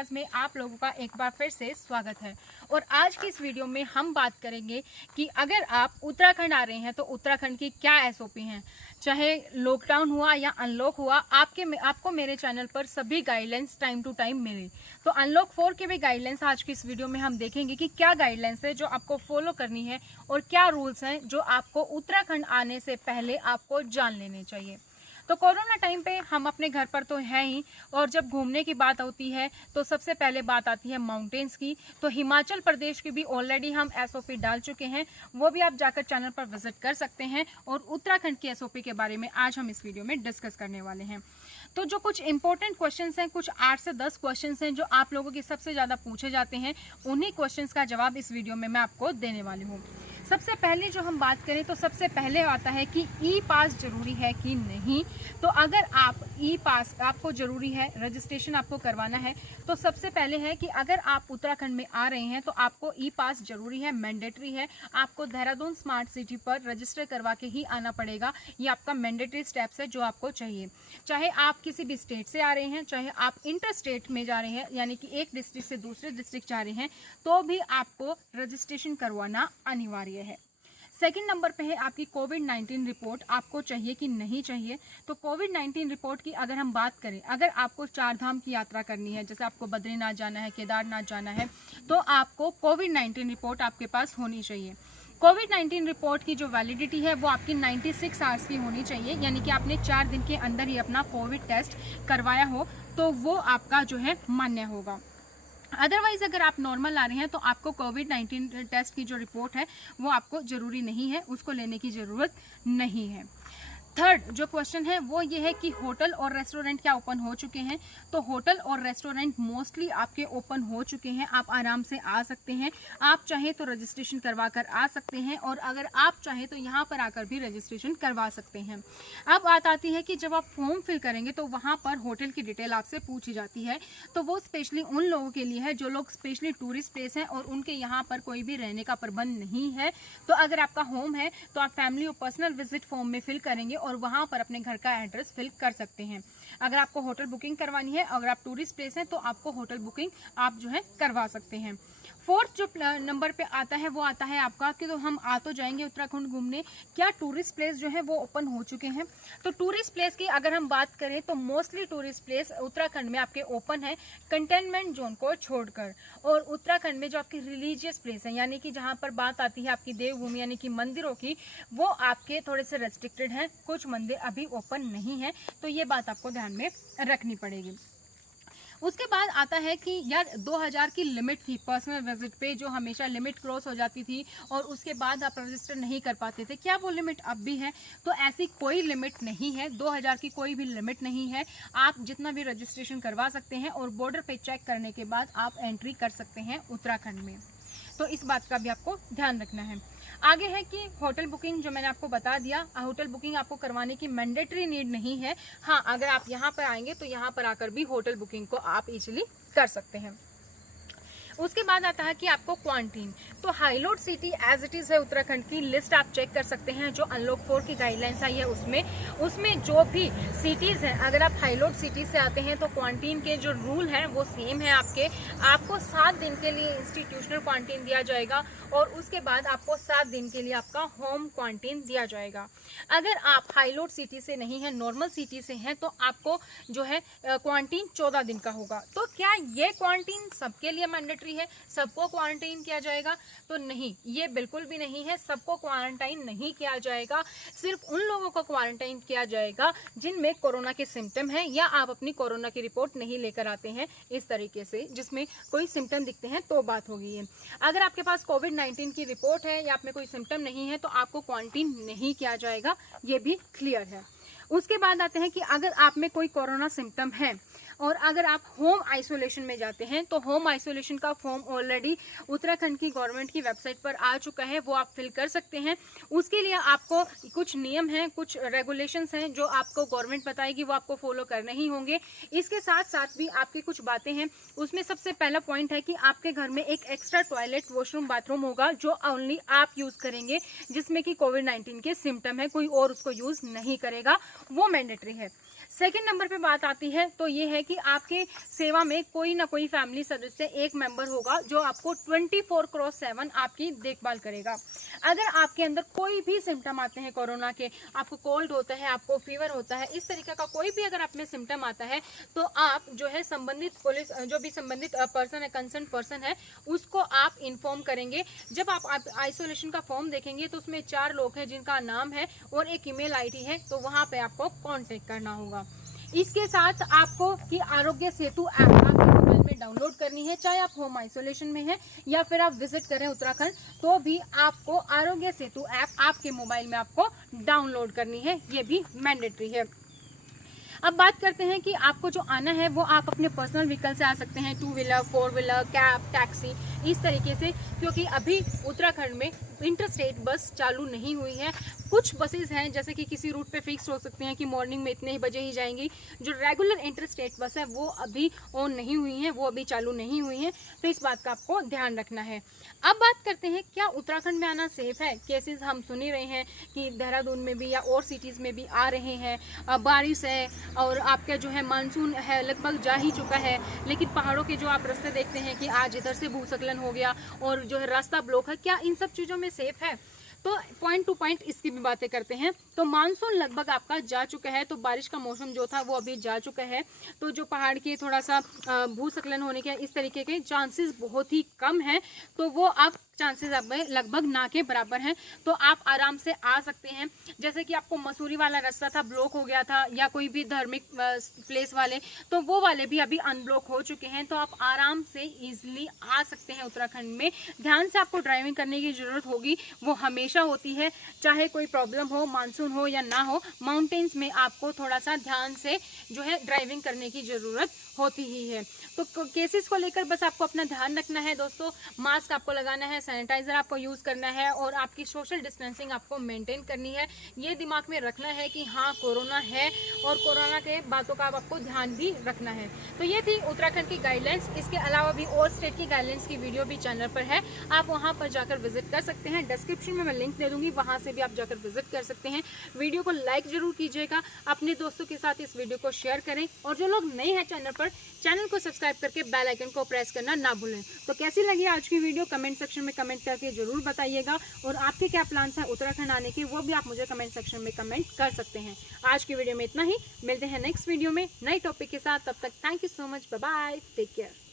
Ideas में आप लोगों का एक बार फिर से स्वागत है। और आज की इस वीडियो में हम बात करेंगे कि अगर आप उत्तराखंड आ रहे हैं तो उत्तराखंड की क्या एसओपी हैं। चाहे लॉकडाउन हुआ या अनलॉक हुआ, आपको मेरे चैनल पर सभी गाइडलाइंस टाइम टू टाइम मिले। तो अनलॉक 4 के भी गाइडलाइंस आज की इस वीडियो में हम देखेंगे कि क्या गाइडलाइंस है जो आपको फॉलो करनी है और क्या रूल्स हैं जो आपको उत्तराखंड आने से पहले आपको जान लेने चाहिए। तो कोरोना टाइम पे हम अपने घर पर तो हैं ही, और जब घूमने की बात होती है तो सबसे पहले बात आती है माउंटेन्स की। तो हिमाचल प्रदेश की भी ऑलरेडी हम एसओपी डाल चुके हैं, वो भी आप जाकर चैनल पर विजिट कर सकते हैं। और उत्तराखंड की एसओपी के बारे में आज हम इस वीडियो में डिस्कस करने वाले हैं। तो जो कुछ इंपॉर्टेंट क्वेश्चंस हैं, कुछ 8 से 10 क्वेश्चंस हैं जो आप लोगों के सबसे ज़्यादा पूछे जाते हैं, उन्हीं क्वेश्चंस का जवाब इस वीडियो में मैं आपको देने वाली हूँ। सबसे पहले जो हम बात करें तो सबसे पहले आता है कि ई पास जरूरी है कि नहीं। तो अगर आप ई पास आपको ज़रूरी है, रजिस्ट्रेशन आपको करवाना है, तो सबसे पहले है कि अगर आप उत्तराखंड में आ रहे हैं तो आपको ई पास जरूरी है, मैंडेटरी है। आपको देहरादून स्मार्ट सिटी पर रजिस्टर करवा के ही आना पड़ेगा। ये आपका मैंडेटरी स्टेप्स है जो आपको चाहिए। चाहे आप किसी भी स्टेट से आ रहे हैं, चाहे आप इंटर स्टेट में जा रहे हैं, यानी कि एक डिस्ट्रिक्ट से दूसरे डिस्ट्रिक्ट जा रहे हैं, तो भी आपको रजिस्ट्रेशन करवाना अनिवार्य है। सेकंड नंबर पे है आपकी कोविड-19 रिपोर्ट, आपको चाहिए कि नहीं चाहिए। तो कोविड-19 रिपोर्ट की अगर हम बात करें, अगर आपको 4 धाम की यात्रा करनी है, जैसे आपको बद्रीनाथ जाना है, केदारनाथ जाना है, तो आपको कोविड-19 रिपोर्ट आपके पास होनी चाहिए। कोविड-19 रिपोर्ट की जो वैलिडिटी है वो आपकी 96 आवर्स की होनी चाहिए, यानी कि आपने 4 दिन के अंदर ही अपना कोविड टेस्ट करवाया हो तो वो आपका जो है मान्य होगा। अदरवाइज अगर आप नॉर्मल आ रहे हैं तो आपको कोविड-19 टेस्ट की जो रिपोर्ट है वो आपको ज़रूरी नहीं है, उसको लेने की ज़रूरत नहीं है। थर्ड जो क्वेश्चन है वो ये है कि होटल और रेस्टोरेंट क्या ओपन हो चुके हैं। तो होटल और रेस्टोरेंट मोस्टली आपके ओपन हो चुके हैं, आप आराम से आ सकते हैं। आप चाहें तो रजिस्ट्रेशन करवा कर आ सकते हैं, और अगर आप चाहें तो यहाँ पर आकर भी रजिस्ट्रेशन करवा सकते हैं। अब बात आती है कि जब आप फॉर्म फिल करेंगे तो वहाँ पर होटल की डिटेल आपसे पूछी जाती है। तो वो स्पेशली उन लोगों के लिए है जो लोग स्पेशली टूरिस्ट प्लेस हैं और उनके यहाँ पर कोई भी रहने का प्रबंध नहीं है। तो अगर आपका होम है तो आप फैमिली और पर्सनल विजिट फॉर्म में फिल करेंगे और वहाँ पर अपने घर का एड्रेस फिल कर सकते हैं। अगर आपको होटल बुकिंग करवानी है, अगर आप टूरिस्ट प्लेस हैं तो आपको होटल बुकिंग आप जो है करवा सकते हैं। फोर्थ जो नंबर पे आता है वो आता है आपका कि तो हम आ तो जाएंगे उत्तराखंड घूमने, क्या टूरिस्ट प्लेस जो है वो ओपन हो चुके हैं। तो टूरिस्ट प्लेस की अगर हम बात करें तो मोस्टली टूरिस्ट प्लेस उत्तराखंड में आपके ओपन है, कंटेनमेंट जोन को छोड़कर। और उत्तराखंड में जो आपकी रिलीजियस प्लेस है, यानी कि जहाँ पर बात आती है आपकी देवभूमि यानी कि मंदिरों की, वो आपके थोड़े से रेस्ट्रिक्टेड हैं, कुछ मंदिर अभी ओपन नहीं है। तो ये बात आपको ध्यान में रखनी पड़ेगी। उसके बाद आता है कि यार 2000 की लिमिट थी पर्सनल विजिट पे, जो हमेशा लिमिट क्रॉस हो जाती थी और उसके बाद आप रजिस्टर नहीं कर पाते थे, क्या वो लिमिट अब भी है? तो ऐसी कोई लिमिट नहीं है, 2000 की कोई भी लिमिट नहीं है। आप जितना भी रजिस्ट्रेशन करवा सकते हैं और बॉर्डर पे चेक करने के बाद आप एंट्री कर सकते हैं उत्तराखंड में। तो इस बात का भी आपको ध्यान रखना है। आगे है कि होटल बुकिंग, जो मैंने आपको बता दिया, होटल बुकिंग आपको करवाने की मैंडेटरी नीड नहीं है। हाँ, अगर आप यहाँ पर आएंगे तो यहाँ पर आकर भी होटल बुकिंग को आप इजीली कर सकते हैं। उसके बाद आता है कि आपको क्वारंटीन। तो हाईलोड सिटी एज इट इज़ है उत्तराखंड की, लिस्ट आप चेक कर सकते हैं जो अनलॉक 4 की गाइडलाइंस आई है उसमें जो भी सिटीज़ हैं, अगर आप हाईलोड सिटी से आते हैं तो क्वारंटीन के जो रूल हैं वो सेम है आपको 7 दिन के लिए इंस्टीट्यूशनल क्वारंटीन दिया जाएगा और उसके बाद आपको 7 दिन के लिए आपका होम क्वारंटीन दिया जाएगा। अगर आप हाईलोड सिटी से नहीं है, नॉर्मल सिटी से हैं, तो आपको जो है क्वारंटीन 14 दिन का होगा। तो क्या ये क्वारंटीन सबके लिए मैंडेटरी है, सबको क्वारंटाइन किया जाएगा? तो नहीं, ये बिल्कुल भी नहीं है, सबको क्वारंटाइन नहीं किया जाएगा। सिर्फ उन लोगों को क्वारंटाइन किया जाएगा जिनमें कोरोना के सिम्टम हैं या आप अपनी कोरोना की रिपोर्ट नहीं लेकर आते हैं इस तरीके से, जिसमें कोई सिम्टम दिखते हैं तो बात होगी ये। अगर आपके पास कोविड-19 की रिपोर्ट है या आप में कोई सिम्टम नहीं है तो आपको क्वारंटीन नहीं किया जाएगा, ये भी क्लियर है। उसके बाद आते हैं कि अगर आप में कोई कोरोना सिम्टम है और अगर आप होम आइसोलेशन में जाते हैं तो होम आइसोलेशन का फॉर्म ऑलरेडी उत्तराखंड की गवर्नमेंट की वेबसाइट पर आ चुका है, वो आप फिल कर सकते हैं। उसके लिए आपको कुछ नियम हैं, कुछ रेगुलेशंस हैं जो आपको गवर्नमेंट बताएगी, वो आपको फॉलो करने ही होंगे। इसके साथ साथ भी आपकी कुछ बातें हैं, उसमें सबसे पहला पॉइंट है कि आपके घर में एक एक्स्ट्रा टॉयलेट, वॉशरूम, बाथरूम होगा जो ओनली आप यूज़ करेंगे, जिसमें कि कोविड-19 के सिम्टम है, कोई और उसको यूज़ नहीं करेगा, वो मैंडेटरी है। सेकेंड नंबर पे बात आती है तो ये है कि आपके सेवा में कोई ना कोई फैमिली सदस्य एक मेंबर होगा जो आपको 24/7 आपकी देखभाल करेगा। अगर आपके अंदर कोई भी सिम्टम आते हैं कोरोना के, आपको कोल्ड होता है, आपको फीवर होता है, इस तरीके का कोई भी अगर आप में सिम्टम आता है, तो आप जो है संबंधित पुलिस, जो भी संबंधित पर्सन है, कंसर्न पर्सन है, उसको आप इन्फॉर्म करेंगे। जब आप आइसोलेशन का फॉर्म देखेंगे तो उसमें 4 लोग हैं जिनका नाम है और एक ईमेल आईडी है, तो वहां पे आपको कांटेक्ट करना होगा। इसके साथ आपको कि आरोग्य सेतु ऐप आपके मोबाइल में डाउनलोड करनी है, चाहे आप होम आइसोलेशन में हैं या फिर आप विजिट करें उत्तराखंड, तो भी आपको आरोग्य सेतु ऐप आपके मोबाइल में आपको डाउनलोड करनी है, ये भी मैंडेटरी है। अब बात करते हैं कि आपको जो आना है वो आप अपने पर्सनल व्हीकल से आ सकते हैं, 2 व्हीलर, 4 व्हीलर, कैब, टैक्सी, इस तरीके से, क्योंकि अभी उत्तराखंड में इंटरस्टेट बस चालू नहीं हुई है। कुछ बसेस हैं जैसे कि किसी रूट पे फिक्स हो सकती हैं कि मॉर्निंग में इतने ही बजे ही जाएंगी। जो रेगुलर इंटरस्टेट बस है वो अभी ऑन नहीं हुई है, वो अभी चालू नहीं हुई है, तो इस बात का आपको ध्यान रखना है। अब बात करते हैं क्या उत्तराखंड में आना सेफ है। केसेस हम सुन ही रहे हैं कि देहरादून में भी या और सिटीज़ में भी आ रहे हैं, बारिश है और आपका जो है मानसून है लगभग जा ही चुका है, लेकिन पहाड़ों के जो आप रास्ते देखते हैं कि आज इधर से भूस्खलन हो गया और जो है रास्ता ब्लॉक है, क्या इन सब चीज़ों में सेफ है? तो पॉइंट टू पॉइंट इसकी भी बातें करते हैं। तो मानसून लगभग आपका जा चुका है, तो बारिश का मौसम जो था वो अभी जा चुका है, तो जो पहाड़ के थोड़ा सा भूस्खलन होने के इस तरीके के चांसेस बहुत ही कम हैं, तो वो अब चांसेस अब लगभग ना के बराबर हैं, तो आप आराम से आ सकते हैं। जैसे कि आपको मसूरी वाला रास्ता था, ब्लॉक हो गया था, या कोई भी धार्मिक प्लेस वाले, तो वो वाले भी अभी अनब्लॉक हो चुके हैं, तो आप आराम से इजीली आ सकते हैं उत्तराखंड में। ध्यान से आपको ड्राइविंग करने की ज़रूरत होगी, वो हमेशा होती है, चाहे कोई प्रॉब्लम हो, मानसून हो या ना हो, माउंटेन्स में आपको थोड़ा सा ध्यान से जो है ड्राइविंग करने की ज़रूरत होती ही है। तो केसेस को लेकर बस आपको अपना ध्यान रखना है दोस्तों। मास्क आपको लगाना है, सैनिटाइजर आपको यूज़ करना है और आपकी सोशल डिस्टेंसिंग आपको मेंटेन करनी है। ये दिमाग में रखना है कि हाँ कोरोना है और कोरोना के बातों का आपको ध्यान भी रखना है। तो ये थी उत्तराखंड की गाइडलाइंस। इसके अलावा भी और स्टेट की गाइडलाइंस की वीडियो भी चैनल पर है, आप वहाँ पर जाकर विजिट कर सकते हैं। डिस्क्रिप्शन में मैं लिंक दे दूँगी, वहाँ से भी आप जाकर विजिट कर सकते हैं। वीडियो को लाइक ज़रूर कीजिएगा, अपने दोस्तों के साथ इस वीडियो को शेयर करें, और जो लोग नए हैं चैनल पर, चैनल को सब्सक्राइब करके बेल आइकन को प्रेस करना ना भूलें। तो कैसी लगी आज की वीडियो कमेंट सेक्शन में कमेंट करके जरूर बताइएगा, और आपके क्या प्लान्स हैं उत्तराखंड आने के वो भी आप मुझे कमेंट सेक्शन में कमेंट कर सकते हैं। आज की वीडियो में इतना ही, मिलते हैं नेक्स्ट वीडियो में नए टॉपिक के साथ। तब तक thank you so much, bye bye, take care.